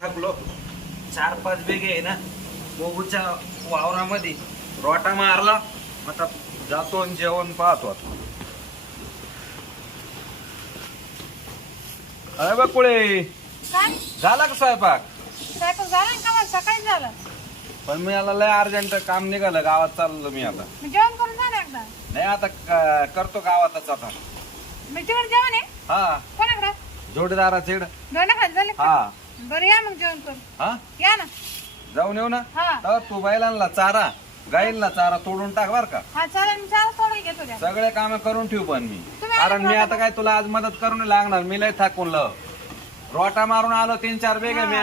थकलो चार पाच बेगे आहे ना मोगूच्या वावरामध्ये रोटा मारला आता जातो आणि जेवण पाहतो आता. अरे बा कुळे काय? झाला का स्वयंपाक? झाला ना झालं. पण मी याला लय अर्जंट काम निघालं गावात चाललो मी आता. जेवण करून एकदा. नाही आता क- करतो गावातच आता. मी जेवण जेवण आहे? हा. कोणाकडं. दोन खात झाले हा. बरं या मग जेवण करून. हा? या ना. जाऊन येऊ ना? हा. तर तू बैलांना चारा गाईला चारा तोडून टाक बर का. हा चालेल मी चार थोडं घेतो द्या सगळे काम करून ठेवू पण मी. तुम्ही कारण मी? आता काय तुला आज मदत करून नाही लागणार मी लय थाकून ल रोटा मारून आलो तीन चार बेग. मी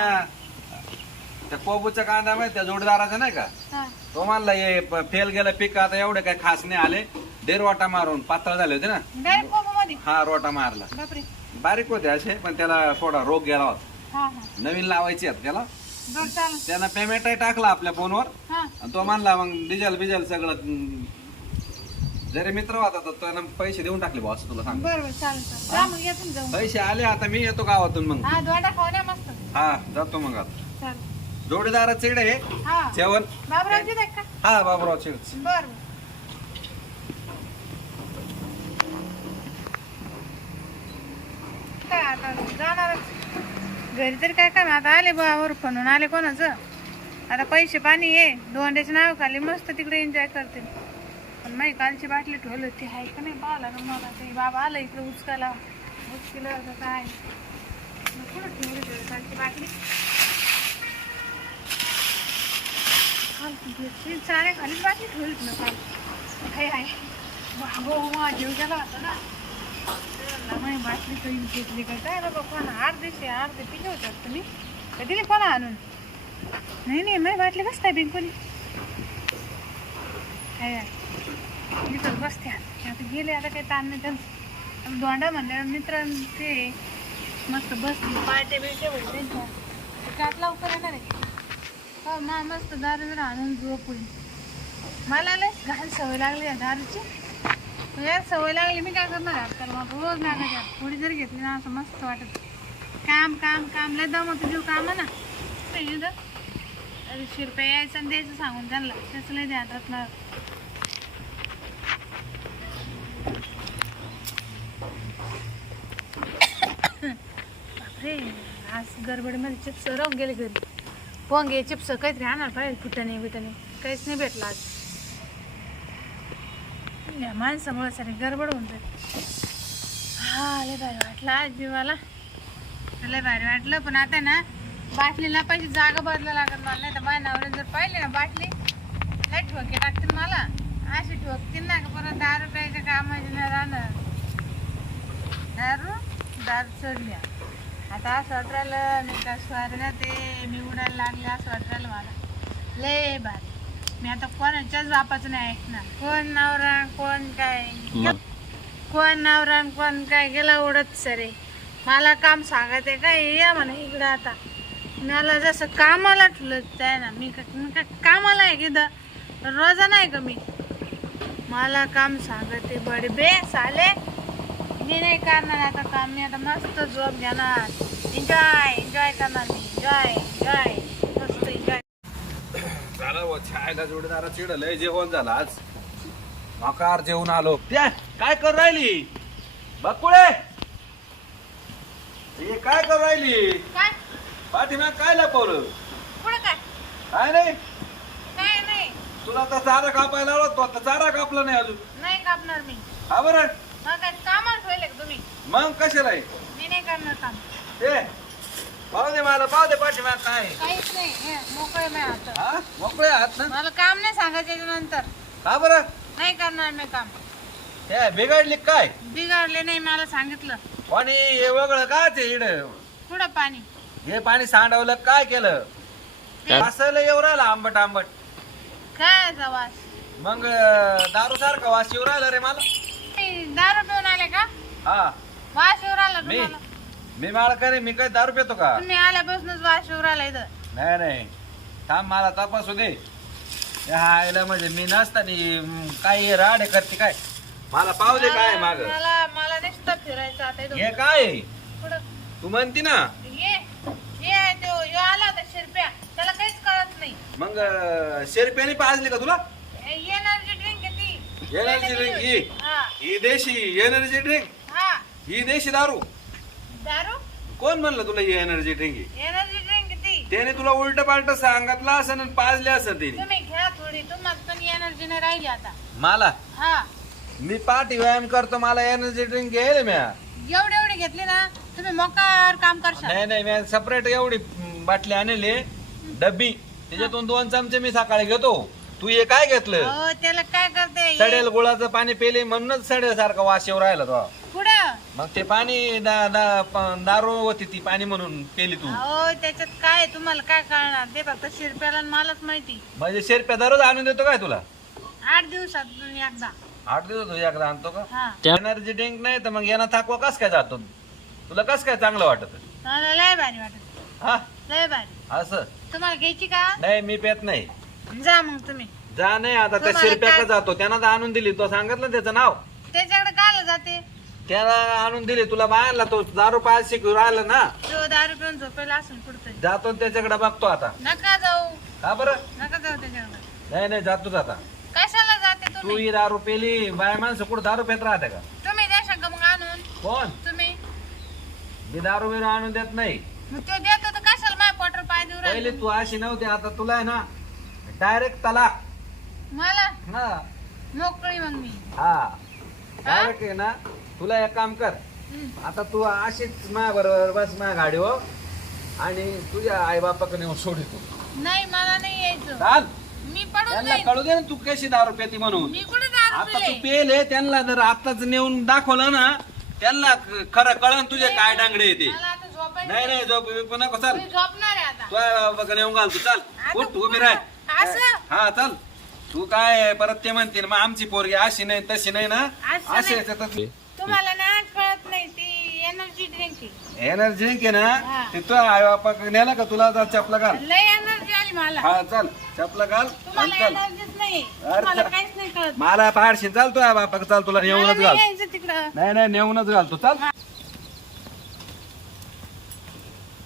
त्या कोबूच्या कांदा माहिती त्या जोडीदाराचा नाही का? हा. तो म्हणला हे प- फेल गेलं पीक आता एवढे काय खास नाही आले. दे रोटा मारून पातळ झाले होते ना. डायरेक्ट कोबा मध्ये हा रोटा मारला. बापरे. बारीक होते असे पण त्याला थोडा रोग गेला होता. हा हा. नवीन लावायचे आहेत त्याला. चालेल. त्यानं पेमेंटही टाकला आपल्या फोनवर. हा. आणि तो म्हणला मग डिझेल बिझेल सगळं हम्म, जरी मित्र होता तर त्यानं पैसे देऊन टाकले बॉस तुला सांग बरं बरं चालेल चालेल. जा मग येतो जाऊन. पैसे आले आता मी येतो गावातून मग. हा दोंडा खाऊ द्या मस्त. हा जातो मग आता. चालेल. जोडीदाराचे इकडे हे. जेवण? का? हा बाबराव चिड. बरं बरं. काय आता जाणारच. घरी तरी काय काय आता आले भावावर म्हणून आले कोणाचं? आता पैसे पाणी ये दोंड्याच्या नाव खाली मस्त तिकडे एन्जॉय करते पण माही कालची बाटली ठेवली होती. आहे का नाही? बाला ना मला. ते बाबा आलं इकडे उचकाला उचकीला असं काय? मग कुठं ठेवली कालची बाटली? काल चाऱ्या खालीच बाटली ठेवली होती ना काल. काही आहे बाबा मा जीव गेला होता ना. बाटली काही घेतली का काय बाबा कोण अर्धेशे अर्धे पिले होतात तुम्ही का दिली कोणा आणून नाही नाही माझी बाटली बसताय बिन कोणी हाय हाय मी तर बसते आता गेले आता काही ताण नाही त्यांचं दोंडा म्हणल्यावर मित्र ते मस्त बसली पार्टे बिर्टे होईल त्यांच्या काट लवकर येणार आहे हो मा मस्त दारू बिरू आणून झोप होईल मला लय घाण सवय लागली आहे दारूची. यार सवय लागली मी काय करणार आहे मग रोज लागायची आहे. थोडी जरी घेतली ना असं मस्त वाटत. काम काम काम लय दमवतो जीव काम ना ते इथं रुपये यायचं आणि द्यायचं सांगून त्यांना. त्याचं लय द्या राहणार. बापरे आज गडबडीमध्ये चिप्स राहून गेले घरी. पोंगे चिप्स काहीतरी आणणार पाहिजे फुटाणे बिटाणे. काहीच नाही भेटलं आज. या माणसामुळे सारी गडबड होऊन जाते हा लय भारी वाटलं आज जीवाला. लय भारी वाटलं पण आता ना बाटलीला पाहिजे जागा बदला लागत मला नाही तर मानावर जर पाहिले ना बाटली लय ठोके लागतील मला. अशी ठोकतील ना का परत दारू प्यायच्या कामाची नाही राहणार. दारू दारू चढल्या आता असं वाटू नाही का का स्वारीला ते मी उडायला लागले असं वाटू मला. लय भारी. मी आता कोणाच्याच बापाचं नाही ऐकणार. कोण नवरा कोण काय? कोण नवरा आणि कोण काय? गेला उडत सरे. मला काम सांगत आहे काय? या म्हणा इकडं आता. मला जसं कामाला ठेवलं आहे ना मी का मी का कामाला आहे की रोजा नाही का मी? मला काम सांगते बडबे साले. मी नाही करणार आता काम. मी आता मस्त झोप घेणार. एन्जॉय एन्जॉय करणार मी. एन्जॉय एन्जॉय छायला जोडीदारा चिड लय जेवण झालं आज. मकार जेवण आलो. त्या काय कर राहिली? बकुळे! हे काय कर राहिली? काय? पाठीमा काय लपवलं पुढं काय? काय नाही. काय नाही. तुला तर चारा कापायला लावला तो आता चारा कापला नाही अजून. नाही कापणार मी. हा बरं. मग काय कामावर ठेवले का तुम्ही? मग कशाला आहे? मी नाही करणार काम. ते पाहू दे मला पाहू दे पाठीमा काय काहीच नाही हे, मोकळे नाही आता हा? मोकळे आहात ना? मला काम नाही सांगायचं नंतर का बरं? नाही करणार मी काम. हे बिघडली काय? बिघडले नाही मला सांगितलं. आणि हे वेगळं का ते इड? पुढं पाणी? हे पाणी सांडवलं काय केलं? असं येऊ राहिला आंबट आंबट. काय वास? मग दारू सारखा वास येऊ राहिला रे मला. दारू पिऊन आले का? हा. वास येऊ राहिला मी? तुम्हाला? मी माळ करे मी काय दारू पितो का? तुम्ही आल्यापासूनच येऊ राहिला इथं. नाही नाही. थांब मला तपासू दे. हे हायला म्हणजे मी नसताना काय राडे करते काय? मला पाहू दे काय माग मला- मला मला नुसतं फिरायचं आता इथं. हे काय? पुढं तू म्हणती ना. ये ये तो यो मग अं, शेरप्याने पाजली का तुला? एनर्जी ड्रिंक ती. एनर्जी ड्रिंक ही. हा ही देशी एनर्जी ड्रिंक हा. ही देशी दारू? दारू? कोण म्हणलं तुला ही एनर्जी ड्रिंक एनर्जी ड्रिंक ती. त्याने तुला उलट पालट सांगितलं असं आणि पाजले असं त्याने. तुम्ही घ्या थोडी तुम्हाला पण एनर्जी नाही राहिली आता. मला? हा. मी पाठी व्यायाम करतो मला एनर्जी ड्रिंक घ्यायला म्या. एवढी एवढी घेतली ना तुम्ही मोकार काम करशाल. नाही नाही मी सेपरेट एवढी बाटली आणली. डब्बी. त्याच्यातून दोन चमचे मी सकाळी घेतो. तू हे काय घेतलं? हो त्याला काय करते? सडेल गुळाचं पाणी पेले म्हणूनच सडेसारखा वास येऊ राहिला तो. मग ते पाणी दा- दा- प- दारू होती ती पाणी म्हणून पेली तू. त्याच्यात काय आहे, तुम्हाला? काय कळणार? ते फक्त शिरप्याला आणि मलाच माहिती. म्हणजे शेरप्या दररोज आणून देतो काय तुला? आठ दिवसातून एकदा. आठ दिवस होतो एकदा आणतो का? हा. एनर्जी ड्रिंक नाही तर मग यांना थकवा कस काय जातो? तुला कस काय चांगलं वाटत? मला लय भारी वाटत. हा? लय भारी. असं? तुम्हाला घ्यायची का? नाही मी पेत नाही. जा मग तुम्ही. जा नाही आता त्या तुम्हाला शिरप्याकडे काय- जातो? त्यांना तर आणून दिली. तो सांगितलं ना त्याचं नाव? त्याच्याकडे काल जाते? त्याला आणून दिली तुला बाहेरला तो दारू पाय शिकू राहिला ना. तो दारू पिऊन झोपेला कुठतरी जातो त्याच्याकडे बघतो आता. नका जाऊ. का बरं? नका जाऊ त्याच्याकडे. नाही नाही जातोच आता. कशाला जाते तू तुम्ही? ही दारू पेली बाय माणसं कुठं दारू पेत राहते का? तुम्ही द्या शंका मग आणून? कोण? तुम्ही? मी दारू बिरू आणून देत नाही. मग तो देतो तर कशाला माय पोटर पाय देऊ पहिले राहिले तू अशी नव्हती आता तुला आहे ना डायरेक्ट तलाक. मला? हा. मोकळी मग मी. हा. डायरेक्ट आहे ना तुला एक काम कर. आता तू अशीच माझ्या बरोबर बस माझ्या गाडीवर आणि तुझ्या आई बापाकडे नेऊन सोडितो नाही मला नाही यायचं. चाल. मी पडून त्यांना जाईन. कळू दे ना तू कशी दारू पेती म्हणून. मी कुठे दारू आता तू पिले पेले त्यांना जर आताच नेऊन दाखवलं ना त्यांना खरं कळन तुझे काय डांगडे येते मला आता झोपायचं नाही नाही झोप बिप नको चाल. मी झोपणार आहे आता. तुझ्या बापाकडे नेऊन घाल तू चाल. आता उठ उभी? राह. असं? हा चाल. तू काय परत ते म्हणतील मग आमची पोरगी अशी नाही तशी नाही ना? असं नाही. याच्यातच- तुम्हाला ना कळत नाही ती एनर्जी ड्रिंक आहे. एनर्जी आहे हा. ना ते तुझ्या आई बापा नेला का? तुला जा चपला घाल. लय एनर्जी आली मला. हा चाल. चपला घाल आणि तुम्हाला चाल. एनर्जीच नाही. अरे तुम्हाला चल. काहीच नाही कळत. मला पाडशी चाल तुझ्या बापा चाल तुला मला नेऊनच नाही घाल. यायचं तिकडं. नाही नाही नेऊनच घाल तू चाल